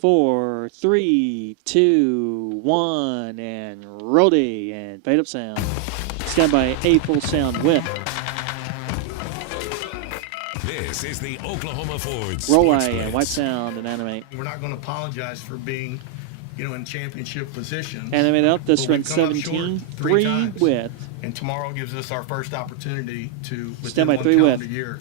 4, 3, 2, 1, and roll-day, and fade up sound. Stand by A full sound with. This is the Oklahoma Ford Roll Sports and Blitz. white sound and animate. We're not going to apologize for being, in championship positions. Animate up. This But runs we've come up 17, short 3 times. with. And tomorrow gives us our first opportunity to, Stand within by one 3 calendar with. year,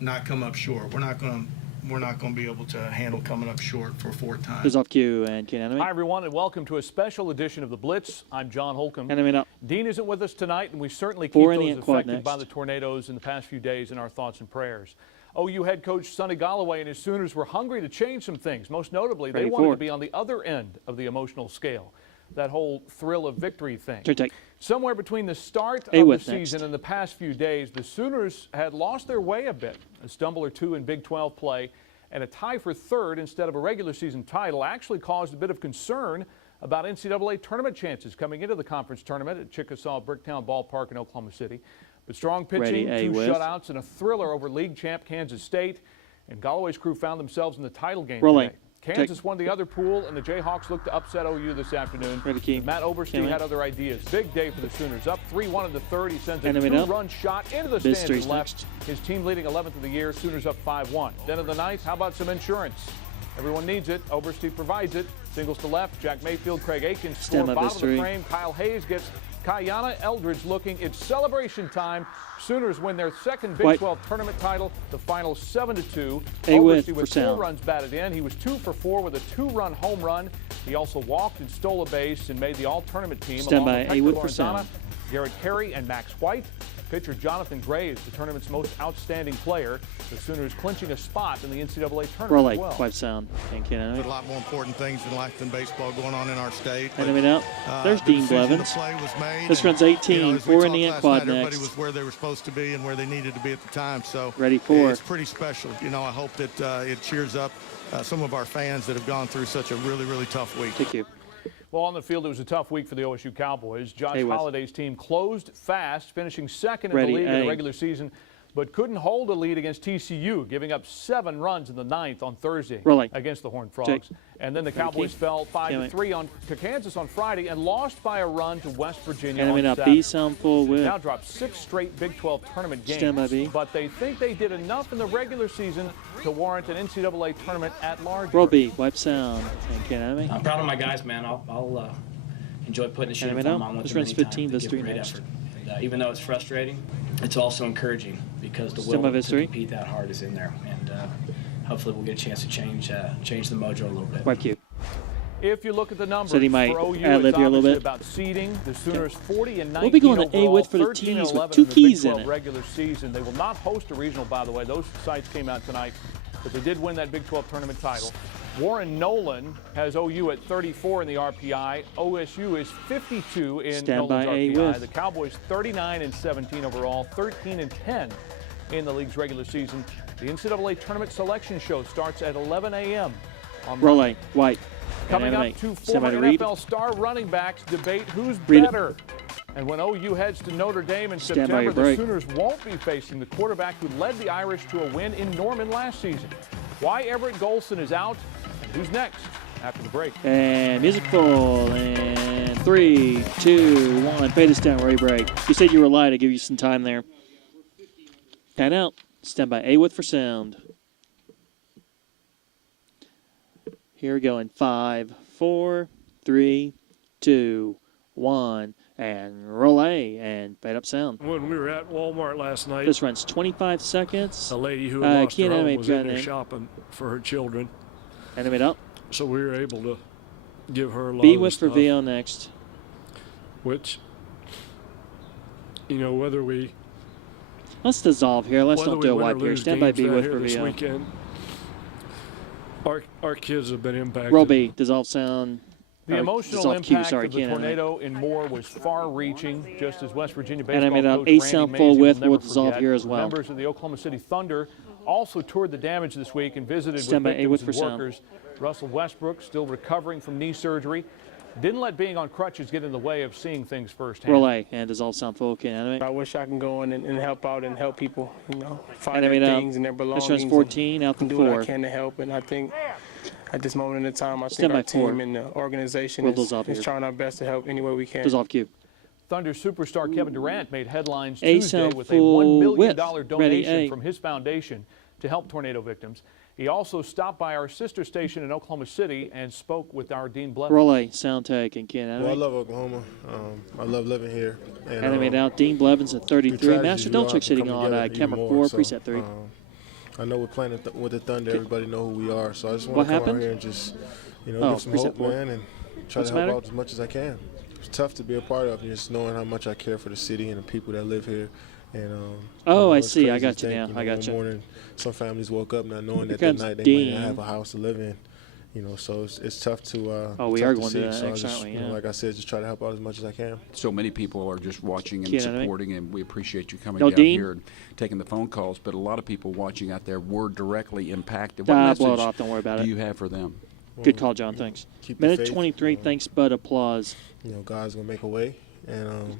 not come up short. We're not going to be able to handle coming up short for 4 times. Goes off cue and can animate. Hi, everyone, and welcome to a special edition of The Blitz. I'm John Holcomb. Animate up. Dean isn't with us tonight, and we certainly keep 4 in the those quad affected next. by the tornadoes in the past few days in our thoughts and prayers. OU head coach Sonny Galloway and his Sooners were hungry to change some things. Most notably, they Ready wanted for to be on the other end of the emotional scale. That whole thrill of victory thing. Turn take. Somewhere between the start A of the with season next. and the past few days, the Sooners had lost their way a bit. A stumble or two in Big 12 play and a tie for third instead of a regular season title actually caused a bit of concern about NCAA tournament chances coming into the conference tournament at Chickasaw Bricktown Ballpark in Oklahoma City. But strong pitching, Ready, A 2 with. shutouts, and a thriller over league champ Kansas State. And Galloway's crew found themselves in the title game Rolling. today. Kansas won the other pool, and the Jayhawks looked to upset OU this afternoon. Ready, key. Matt Oberste Cammy. had other ideas. Big day for the Sooners. Up 3-1 in the third. He sends a Animate up. 2-run shot into the Biz stands three's and left. His team leading 11th of the year. Sooners up 5-1. Then of the night, how about some insurance? Everyone needs it. Oberste provides it. Singles to left. Jack Mayfield, Craig Aikens score. Stem of Bottom of the history. frame. Kyle Hayes gets Kayana Eldridge looking. It's celebration time. Sooners win their second Big White. 12 tournament title. The final 7-2. A with Oberste for with 4 sound. runs batted in. He was 2 for 4 with a 2-run home run. He also walked and stole a base and made the all-tournament team. Stand along by, with A Hector with for Lorenzana, sound. Garrett Carey, and Max White. Pitcher Jonathan Gray is the tournament's most outstanding player. The Sooners clinching a spot in the NCAA tournament Roll as well. white sound and can There's animate. a lot more important things in life than baseball going on in our state. but, Animate out. There's the Dean decision to Blevins. play was made, This and, runs 18, as we 4 in talked the last quad night, everybody next. was where they were supposed to be and where they needed to be at the time. So Ready for. it's pretty special. I hope that it cheers up some of our fans that have gone through such a really, really tough week. Thank you. Well, on the field, it was a tough week for the OSU Cowboys. Josh A with. Holliday's team closed fast, finishing second in Ready, the league in A. the regular season, but couldn't hold a lead against TCU, giving up 7 runs in the 9th on Thursday Rolling. against the Horned Check. Frogs. And then the Ready, Cowboys key. fell Cammy. 5-3 to Kansas on Friday and lost by a run to West Virginia Animate on up. Saturday. B sound full with. Now dropped 6 straight Big 12 tournament games. Stand by B. But they think they did enough in the regular season to warrant an NCAA tournament at large. Roll B. Wipe sound and can animate. I'm proud of my guys, man. I'll enjoy putting the shit in Animate film out. on with This them runs anytime. 15, They this give 3 great next. effort. And, even though it's frustrating, it's also encouraging because the Stem will of to history. compete that hard is in there. And hopefully we'll get a chance to change the mojo a little bit. Wipe cue. If you look at the numbers Said he might for OU, ad-lib it's here a little obviously bit. about seeding. The Sooners 40 and 19 We'll be going to A overall, with for the 13 and tees with 11 2 in the Big keys in 12 it. regular season. They will not host a regional, by the way. Those sites came out tonight, but they did win that Big 12 tournament title. Warren Nolan has OU at 34 in the RPI. OSU is 52 in Stand by Nolan's A RPI. with. The Cowboys 39 and 17 overall, 13 and 10 in the league's regular season. The NCAA tournament selection show starts at 11 a.m. on Roll Monday. A. White. Coming animate. up, 2 Stand by former to read. NFL star running backs debate who's Read it. better. And when OU heads to Notre Dame in Stand by September, your the break. Sooners won't be facing the quarterback who led the Irish to a win in Norman last season. Why Everett Golson is out, and who's next after the break. And music full. And 3, 2, 1. Fade us down, Ray break. You said you were live to give you some time there. Pan out. Stand by A with for sound. Here we go in 5, 4, 3, 2, 1. And roll A and fade up sound. When we were at Walmart last night, This runs 25 seconds. a lady who had lost her can't home animate was in that there name. shopping for her children. Animate up. So we were able to give her a lot B of with the for stuff, VO next. which, whether we Let's dissolve here. Let's whether don't we do a win or wipe here. lose Stand by games B out with here for this VO. weekend, our kids have been impacted. Roll B. Dissolve sound. The or emotional dissolve impact cue, sorry, of the can't animate. tornado in Moore was far-reaching, just as West Virginia And I baseball made a coach A Randy sound full Mays width will will never dissolve forget. here as well. Members of the Oklahoma City Thunder also toured the damage this week and visited Stand by with A with victims for and sound. workers. Russell Westbrook, still recovering from knee surgery, didn't let being on crutches get in the way of seeing things firsthand. Roll A and dissolve sound full. Can't animate. I wish I can go in and help out and help people, find Animate their out. things and their belongings. This runs 14 out and to do what 4. I can to help. And I think at this moment in time, I Stand think our by 4. team and the organization Roll those off is here. trying our best to help any way we can. Those off cue. Thunder superstar Kevin Durant made headlines A Tuesday sound with a $1 million width. donation Ready, A. from his foundation to help tornado victims. He also stopped by our sister station in Oklahoma City and spoke with our Dean Blevins. Roll A, sound take, and Ken Well, I animate. love Oklahoma. I love living here. And, Animate out. Dean Blevins at 33. Master Dolchuk sitting on camera 4, preset 3. I know we're playing with the Thunder. Everybody know who we are. So I just What want to come happened? out here and just, Oh, give some preset hope, 4. man, and try What's to the help matter? out as much as I can. It's tough to be a part of, just knowing how much I care for the city and the people that live here. And I it's see. I crazy got to you think, now. I got one you. morning, some families woke up not knowing Here that comes that night they Dean. might not have a house to live in. So it's tough to. We tough are to going see. to the So I next, just, aren't we? you know, Yeah. like I said, just try to help out as much as I can. So many people are just watching and Ken, animate. supporting, and we appreciate you coming No, down Dean? here and taking the phone calls. But a lot of people watching out there were directly impacted. Blow What it message off. Don't worry about do it. you have for them? Good call, John. Thanks. Keep the Minute faith, 23. Thanks, Bud. Applause. God's gonna make a way, and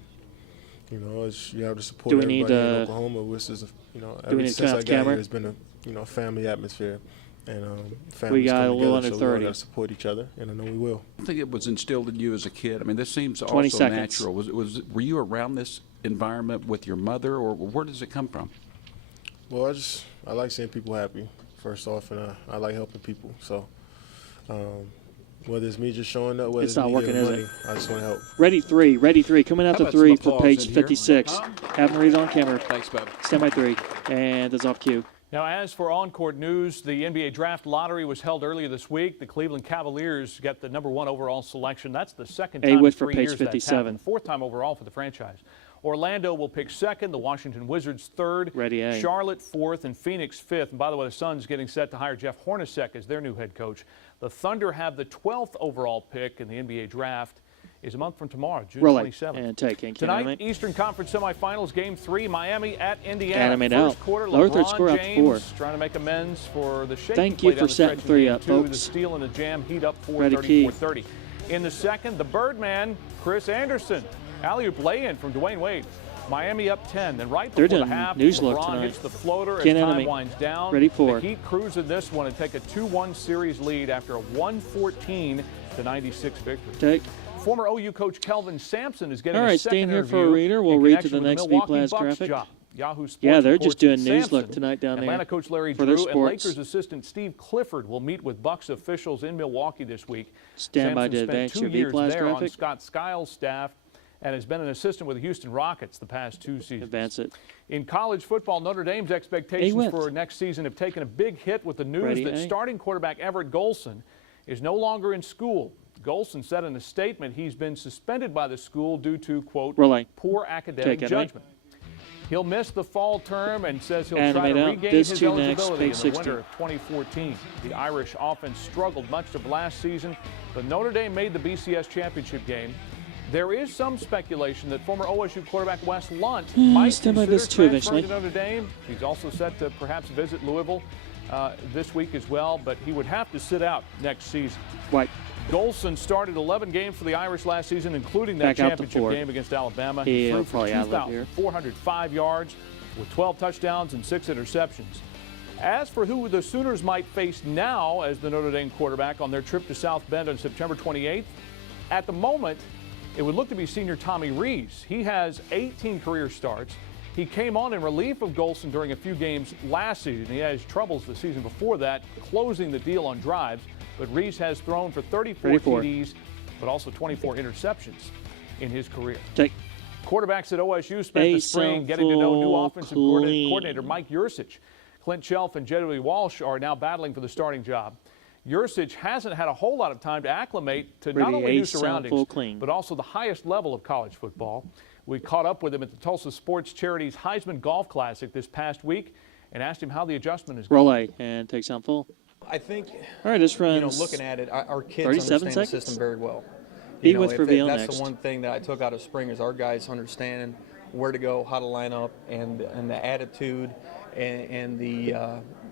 you have to support Do we everybody need, in Oklahoma. Which is, we ever need to since turn I off got camera? here, it's been a family atmosphere, and We families got come a little together, under so we all 30. got to support each other, and I know we will. I think it was instilled in you as a kid. I mean, this seems 20 also seconds. natural. Were you around this environment with your mother, or where does it come from? Well, I like seeing people happy first off, and I like helping people. So whether it's me just showing up, whether It's it's not me working, giving is money, it? I just want to help. Ready 3. Ready 3. Coming out How to about some 3 for applause page in here? 56. Have him read it on camera. Thanks, Bob. Stand by 3. And that's off cue. Now, as for on-court news, the NBA draft lottery was held earlier this week. The Cleveland Cavaliers got the #1 overall selection. That's the second time in Whit for 3 page years that's 57. happened. 4th time overall for the franchise. Orlando will pick 2nd, the Washington Wizards 3rd, Ready, A. Charlotte 4th, and Phoenix 5th. And by the way, the Suns getting set to hire Jeff Hornacek as their new head coach. The Thunder have the 12th overall pick in the NBA draft. Is a month from tomorrow, June Roll A 27th. and take. And Ken Tonight, animate. Eastern Conference semifinals, Game 3, Miami at Indiana. Animate First out. quarter, Lower third LeBron score out to James 4. trying to make amends for the shaky Thank play you down for the setting stretch in 3 Game up, 2. The folks. steal and the jam heat up Ready, 4:30, Key. 4:30. In the second, the Birdman, Chris Anderson. Alley-oop lay-in from Dwayne Wade. Miami up 10. Then right They're before the doing half, news look LeBron tonight. hits the floater as Ken time Enemy. winds down. Ready, 4. The Heat cruise in this one and take a 2-1 series lead after a 114-96 victory. Take. Former OU coach Kelvin Sampson is getting All a right, second staying here for a interview reader. We'll in read to connection the with next Milwaukee V-Blast Bucks graphic. job. Yahoo Sports Yeah, they're reports just doing that news look Sampson, tonight down there Atlanta coach Larry for their Drew and sports. Lakers assistant Steve Clifford will meet with Bucks officials in Milwaukee this week. Stand by Sampson to spent advance 2 your years V-Blast there on graphic. Scott Skiles' staff and has been an assistant with the Houston Rockets the past 2 seasons. Advance it. In college football, Notre Dame's expectations A-Wit. for next season have taken a big hit with the news Ready, that A. starting quarterback Everett Golson is no longer in school. Golson said in a statement he's been suspended by the school due to, quote, Roll A. poor academic Take it, judgment. He'll miss the fall term and says he'll Animate try to out. regain This his two next, eligibility in page the 60. winter of 2014. The Irish offense struggled much of last season, but Notre Dame made the BCS championship game. There is some speculation that former OSU quarterback Wes Lunt might stand by consider this too transferring eventually. to Notre Dame. He's also set to perhaps visit Louisville this week as well, but he would have to sit out next season. White. Golson started 11 games for the Irish last season, including that Back out to championship 4. game against Alabama. He'll He threw for probably ad-lib here. 2,405 yards with 12 touchdowns and 6 interceptions. As for who the Sooners might face now as the Notre Dame quarterback on their trip to South Bend on September 28th, at the moment, it would look to be senior Tommy Rees. He has 18 career starts. He came on in relief of Golson during a few games last season. He had his troubles the season before that, closing the deal on drives. But Rees has thrown for 34 TDs, but also 24 interceptions in his career. Take. Quarterbacks at OSU spent the spring getting to know new offensive coordinator Mike Yursich. Clint Shelf and Jedway Walsh are now battling for the starting job. Yursich hasn't had a whole lot of time to acclimate to not only new surroundings, but also the highest level of college football. We caught up with him at the Tulsa Sports Charities Heisman Golf Classic this past week and asked him how the adjustment is going. Roll A and take sound full. I think, all right, this runs looking at it, our kids 37 understand seconds? the system very well. With reveal that's next. the one thing that I took out of spring is our guys understanding where to go, how to line up, and the attitude and the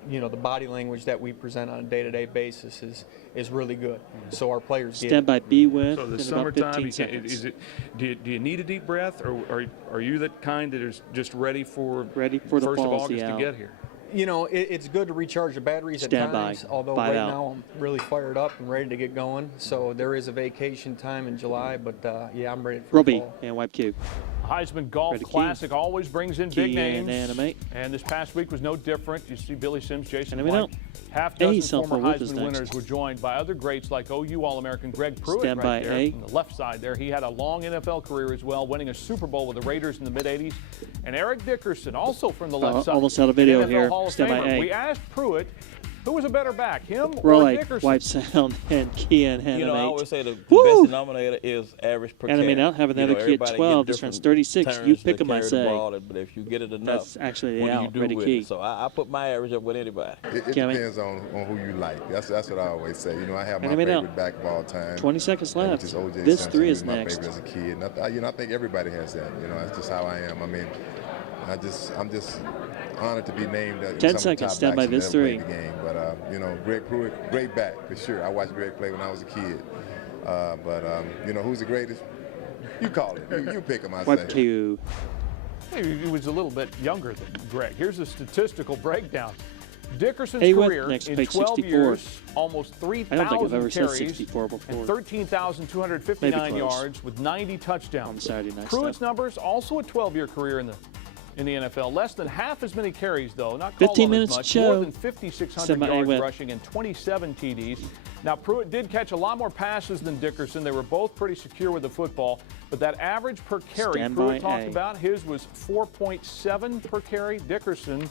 the body language that we present on a day-to-day basis is really good. So our players get Stand by B with. So the in about summertime, 15 seconds. is it? Do you need a deep breath, or are you that kind that is just ready for the first of fall, August yeah. to get here? You know, it's good to recharge the batteries Stand at times, by. although 5 right out. now I'm really fired up and ready to get going. So there is a vacation time in July, but yeah, I'm ready for Roll B fall. and wipe Q. Heisman Golf Ready to key. Classic always brings in big Key and names. animate. And this past week was no different. You see Billy Sims, Jason Animate White. out. Half A, dozen Self former Wolf is Heisman next. winners were joined by other greats like OU All-American Greg Pruitt Stand by right there A. on the left side there. He had a long NFL career as well, winning a Super Bowl with the Raiders in the mid-'80s. And Eric Dickerson, also from the left side. Almost out of video NFL here. Hall of Stand by Famer. A. We asked Pruitt, who was a better back, him Roll or A, Dickerson? wipe sound, and key and animate. You know, I always say the Woo! best denominator is average per Animate carry. out, have another key at everybody 12. get This runs different 36. You turns pick to 'em, I carry the say. ball, but if you get it enough, That's actually what do out. you do Ready with key. it? So I put my average up with anybody. It depends on who you like. That's what I always say. You know, I have my Animate favorite out. back of all time. 20 seconds left. Which is O.J. This Simpson. 3 He is was my next. favorite as a kid. And I think everybody has that. You know, that's just how I am. I mean, I'm just honored to be named 10 some of the seconds, top stand by backs that this ever 3. played the game. But you know, Greg Pruitt, great back for sure. I watched Greg play when I was a kid. You know, who's the greatest? You call it. You pick him. I Wipe say. Q. He was a little bit younger than Greg. Here's a statistical breakdown. Dickerson's A-Whip, career next in page 12 64. years, almost I don't think I've 3,000 ever said carries 64 before. and 13,259 Maybe close. yards with 90 touchdowns. On Saturday night Pruitt's stuff. numbers, also a 12-year career in the NFL. Less than half as many carries, though. Not 15 called on minutes as much. to More show. than 5,600 Stand by yards A-Whip. rushing and 27 TDs. Now, Pruitt did catch a lot more passes than Dickerson. They were both pretty secure with the football. But that average per carry Stand Pruitt by talked A. about, his was 4.7 per carry. Dickerson,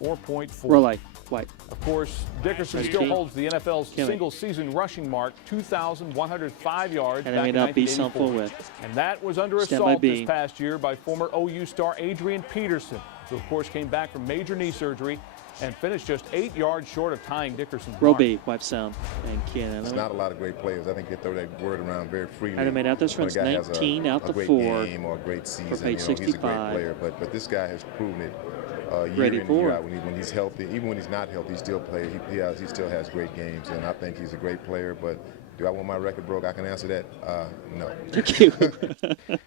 4.4. Roll A, wipe. Of course, Dickerson Ready, still key. holds the NFL's Kill it. single-season rushing mark, 2,105 yards And back I in may not be some 1984. full width. And that was under Stand by assault B. this past year by former OU star Adrian Peterson, who, of course, came back from major knee surgery and finished just 8 yards short of tying Dickerson's Roll mark. B, wipe sound, and key and There's animate. not a lot of great players. I think they throw that word around very freely. Animate out. This When a runs guy has 19 out a to great 4 game or a great season. for page you know, he's a great 65. player. But this guy has proven it year Ready in and for year it. out. When he's healthy, even when he's not healthy, he still plays. He still has great games, and I think he's a great player. But do I want my record broke? I can answer that. No. Thank you.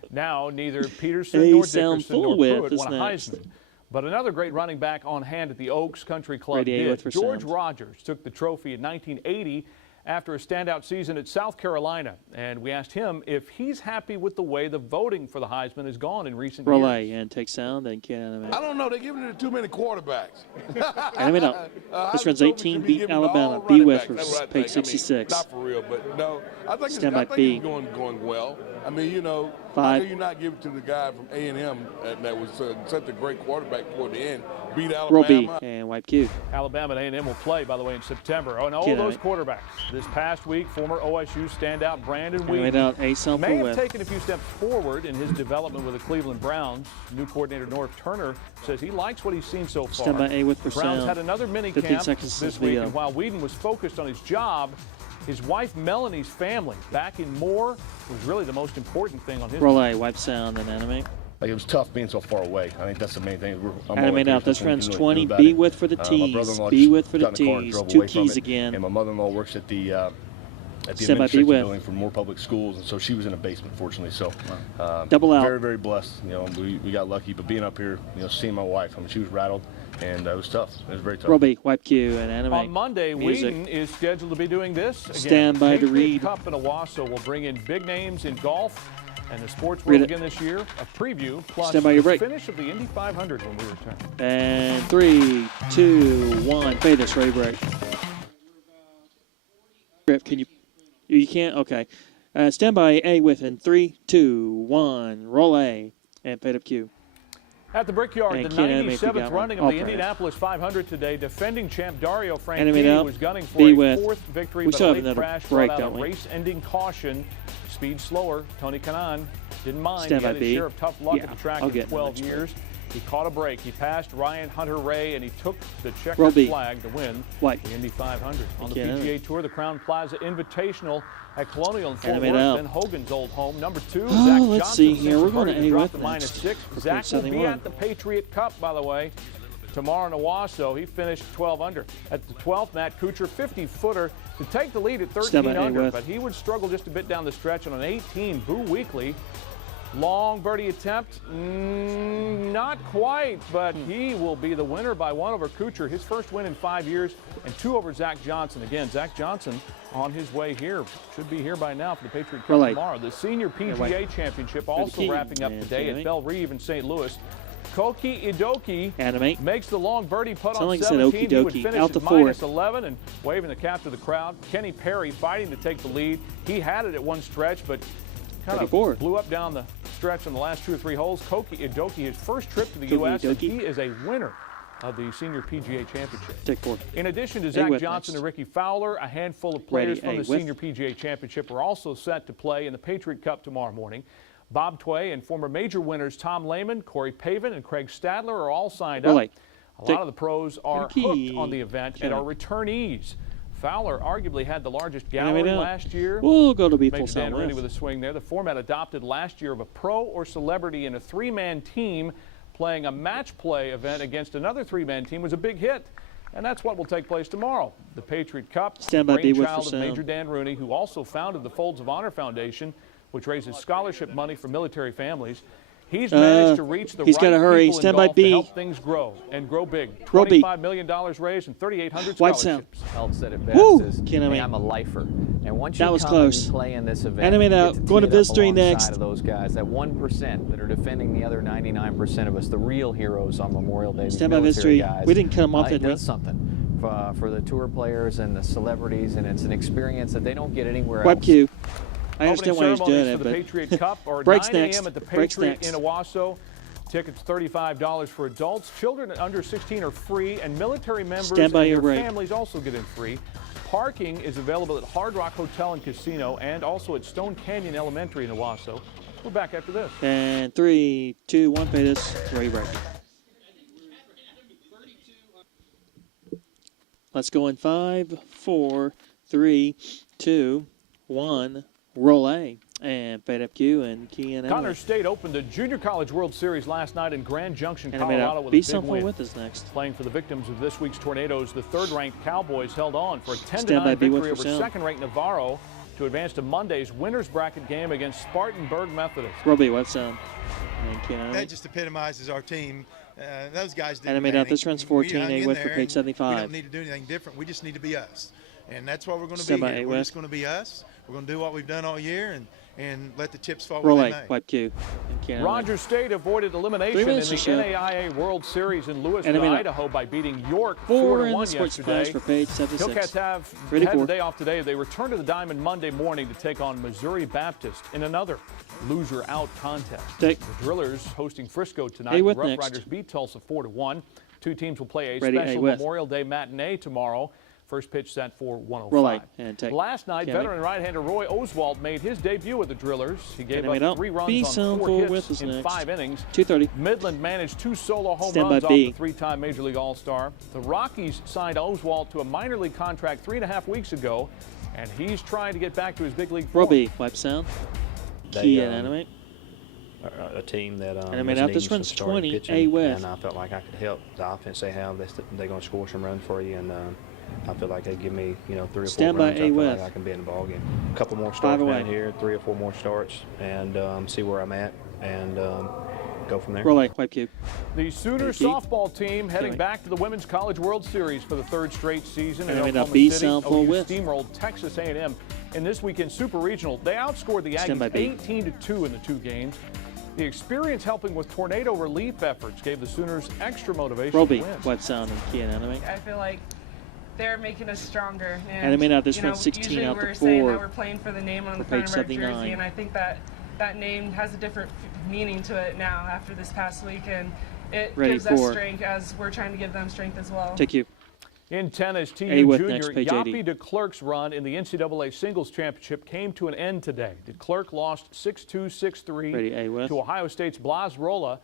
Now, neither Peterson A nor sound Dickerson full nor width Pruitt is won a next. Heisman. But another great running back on hand at the Oaks Country Club Ready, A did. width for George sound. Rogers took the trophy in 1980 after a standout season at South Carolina. And we asked him if he's happy with the way the voting for the Heisman has gone in recent Roll years. A, and take sound, and key and animate. I don't know. They're giving it to too many quarterbacks. Animate out. This runs Heisman 18, should be beat given to Alabama. all B running width backs. for That's what I page think. I mean, 66. not for real, but no. I think Stand by it's B. going well. I mean, you know, 5. how do you not give it to the guy from A&M that was such a great quarterback toward the end? Beat Roll B, Alabama. and wipe Q. Alabama and A&M will play, by the way, in September. Oh, and all Kid those on quarterbacks. This past week, former OSU standout Brandon Animate Whedon out. A sound may full have width. taken a few steps forward in his development with the Cleveland Browns. New coordinator North Turner says he likes what he's seen so far. Stand by A width for The Browns sound. had another mini 15 camp seconds this to week, video. and while Whedon was focused on his job, his wife Melanie's family back in Moore was really the most important thing on his Roll A, wipe sound, and animate. Like, it was tough being so far away. I think that's the main thing. Animate out. This runs 20. B width for the T's. B width for the T's. 2 keys again. And my mother-in-law works at the Stand by B administration width. building for Moore Public Schools, and so she was in a basement, fortunately. So Double out. Very, very blessed. You know, we got lucky, but being up here, you know, seeing my wife, I mean, she was rattled, and it was tough. It was very tough. Roll B, wipe Q, and animate. On Monday, Music. Whedon is scheduled to be doing this again. Stand by to Patriot read. Cup in Owasso will bring in big names in golf and the sports Read world it. again this year. A preview plus Stand by your the break. finish of the Indy 500 when we return. And 3, 2, 1. Fade this, ready break. Griff, can you? You can't? Okay. Stand by A with in 3, 2, 1. Roll A. And fade up Q. At the Brickyard, And the can't animate if you 97th got one. running of I'll the print it. Indianapolis 500 today. Defending champ Dario Animate Franchitti out. was gunning for B a with. fourth victory, We but still a have late another crash break, brought out don't a we? race-ending caution. Speed slower. Tony Kanaan didn't mind. Stand He had by his B. share of tough luck Yeah, at the track I'll in get in the 12 next years. He caught a break. He passed Ryan Hunter-Ray, and he took the Roll checkered B. flag to win White. the Indy 500. On the Again. PGA Tour, the Crown Plaza Invitational at Colonial in Fort Animate Worth, out. then Hogan's old home. Number 2, Oh, Zach let's Johnson see here. sends We're going to birdie A drop with to next. -6. For Zach page will be 71. at the Patriot Cup, by the way, tomorrow in Owasso. He finished 12 under. At the 12th, Matt Kuchar, 50-footer to take the lead at Stand 13 by A under, with. but he would struggle just a bit down the stretch on an 18. Boo Weekley Long birdie attempt, not quite, but he will be the winner by 1 over Kuchar. His first win in 5 years, and 2 over Zach Johnson. Again, Zach Johnson on his way here. Should be here by now for the Patriot Cup tomorrow. The Senior PGA Championship also wrapping up today at Belle Reve in St. Louis. Koki Idoki makes the long birdie putt on 17. He would finish at -11 and waving the cap to the crowd. Kenny Perry fighting to take the lead. He had it at one stretch, but kind of blew up down the stretch on the last 2 or 3 holes. Koki Idoki, his first trip to the U.S., and he is a winner of the Senior PGA Championship. Take 4. In addition to Zach Johnson and Ricky Fowler, a handful of players from the Senior PGA Championship are also set to play in the Patriot Cup tomorrow morning. Bob Tway and former major winners Tom Lehman, Corey Pavin, and Craig Stadler are all signed up. A lot of the pros are hooked on the event and are returnees. Fowler arguably had the largest gallery last year. We'll go to Beeple Major Dan Rooney with a swing there. The format adopted last year of a pro or celebrity in a 3-man team playing a match play event against another 3-man team was a big hit. And that's what will take place tomorrow. The Patriot Cup, brainchild of Major Dan Rooney, who also founded the Folds of Honor Foundation, which raises scholarship money for military families. He's managed to reach the right people in golf to help things grow and grow big. $25 million raised and 3,800 scholarships. Else said it best is, hey, I'm a lifer. And once you come and play in this event, you get to going to Visitor next. of those guys, that 1% that are defending the other 99% of us, the real heroes on Memorial Day. Stand by Visitor. We didn't cut them off, it does something for the tour players and the celebrities, and it's an experience that they don't get anywhere else. Q. I understand why he's doing it, for the Patriot Cup are 9 a.m. at the Patriot in Owasso. Tickets $35 for adults. Children under 16 are free, and military members and their families also get in free. Parking is available at Hard Rock Hotel and Casino and also at Stone Canyon Elementary in Owasso. We're back after this. And 3, 2, 1, pay this. Ready, break. Let's go in 5, 4, 3, 2, 1. Roll A and fade up Q and key in. Connors State opened the Junior College World Series last night in Grand Junction, Colorado with a big win. With us next. Playing for the victims of this week's tornadoes, the 3rd-ranked Cowboys held on for a 10-9 victory over 2nd-ranked Navarro to advance to Monday's winners bracket game against Spartanburg Methodist. Roby, what's sound? That just epitomizes our team. Those guys did. Animate out. This runs 14. A West for page 75. We don't need to do anything different. We just need to be us. And that's what we're going to be here. We're just going to be us. We're going to do what we've done all year and let the chips fall where they may. Wipe Q. Rogers State avoided elimination in the NAIA World Series in Lewisville, Idaho by beating York 4-1 yesterday. For page 76. Hillcats have had the day off today. They return to the Diamond Monday morning to take on Missouri Baptist in another loser-out contest. The Drillers hosting Frisco tonight. The Rough Riders beat Tulsa 4-1. Two teams will play a special Memorial Day matinee tomorrow. First pitch set for 105. Last night, veteran right-hander Roy Oswald made his debut with the Drillers. He gave up 3 runs on 4 hits in 5 innings. 2:30. Midland managed 2 solo home runs off the 3-time Major League All-Star. The Rockies signed Oswald to a minor league contract 3.5 weeks ago, and he's trying to get back to his big league form. Roby, wipe sound. Key and animate. A team that animate out. This runs 20. Pitching, A West. And I felt like I could help the offense they have. They're going to score some runs for you, and I feel like they give me, 3 or 4 runs. I feel like I can be in the ball game. A couple more starts down here, 3 or 4 more starts, and see where I'm at, and go from there. Roll A, wipe cube. The Sooners softball team heading back to the Women's College World Series for the 3rd straight season. In Oklahoma City, OU steamrolled Texas A&M in this weekend's Super Regional. They outscored the Aggies 18-2 in the 2 games. The experience helping with tornado relief efforts gave the Sooners extra motivation to win. Wipe sound and key and animate. I feel like they're making us stronger. And animate out. This runs 16 usually out we're to 4. saying that we're playing for the name on the front of our jersey, and I think that name has a different meaning to it now after this past week, and it gives us strength as we're trying to give them strength as well. Take you. In tennis, TU junior Yapi de Klerk's run in the NCAA Singles Championship came to an end today. De Klerk lost 6-2, 6-3 to Ohio State's Blas Rolla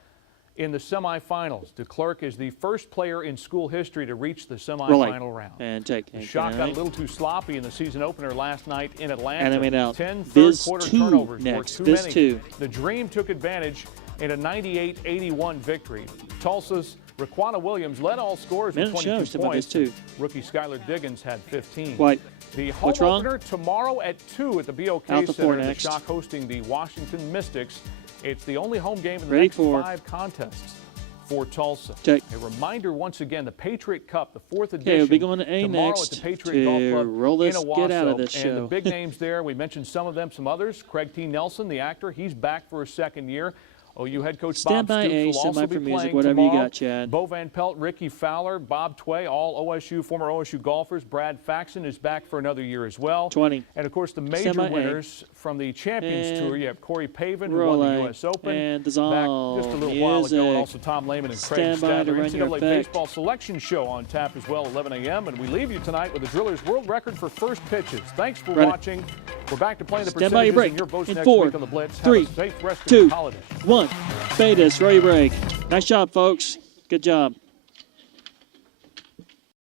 in the semifinals. De Klerk is the first player in school history to reach the semifinal round. And take. The shot got a little too sloppy in the season opener last night in Atlanta. Animate out. 10 Viz third-quarter 2 turnovers next. were too Viz many. 2. The Dream took advantage in a 98-81 victory. Tulsa's Raquana Williams led all scorers with 22 points. Rookie Skylar Diggins had 15. White. The home opener tomorrow at 2 at the BOK Center. The Shock hosting the Washington Mystics. It's the only home game in the next 5 contests for Tulsa. Check. A reminder once again, the Patriot Cup, the 4th edition. Okay, we'll be going to A tomorrow next at the Patriot Golf Club roll this, in Owasso. get out of this show. And the big names there, we mentioned some of them, some others. Craig T. Nelson, the actor, he's back for a second year. OU head coach Stand Bob by Stoops will A, also be music, playing whatever tomorrow. you got, Chad. Bo Van Pelt, Ricky Fowler, Bob Tway, all former OSU golfers. Brad Faxon is back for another year as well. 20. And, of course, the major winners from the Champions Tour. You have Corey Pavin, who won the U.S. Open. And back just a little while ago. And also Tom Lehman and Craig Stadler. NCAA Baseball Selection Show on tap as well, 11 a.m. And we leave you tonight with the Drillers' world record for first pitches. Thanks for watching. We're back to playing the percentages and your votes next week on the Blitz. Have a safe rest of your holiday. 1. Fadis, roll your break. Nice job, folks. Good job.